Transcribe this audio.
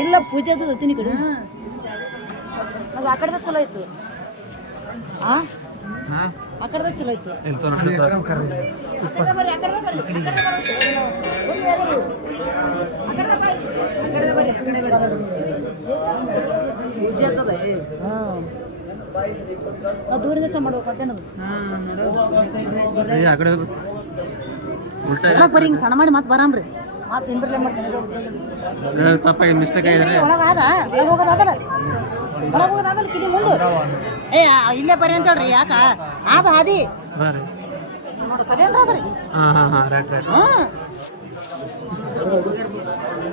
ಇಲ್ಲ ಪೂಜೆ ಅದು ತಿನ್ನಿ ಕಡೆ ಅದು ಆ ಕಡೆದ ಚಲೋ ಆಯ್ತು ಆ ಕಡೆದ ಚಲೋ ಆಯ್ತು ಪೂಜೆ ಆಗ್ತದ ನಾವು ದೂರಿಂದ ಸಹ ಮಾಡ್ಬೇಕು ಅಂತೇನದು ಬರೀ ಹಿಂಗೆ ಸಣ್ಣ ಮಾಡಿ ಮತ್ತೆ ಬರಾಮ್ರಿ ಮತ್ತೆ ಇಂಬ್ರಲ್ಲೇ ಮಾಡ್ತಾನೆ ಮಿಸ್ಟೇಕ್ ಕಿಡಿ ಮುಂದೆ ಇಲ್ಲೇ ಬರೀ ಅಂತ ಹೇಳ್ರಿ ಯಾಕ ಆದ ಹಾದಿ ನೋಡ ಕಲಿಯಲ್ರಿ ಅದ್ರಿ ಹಾಂ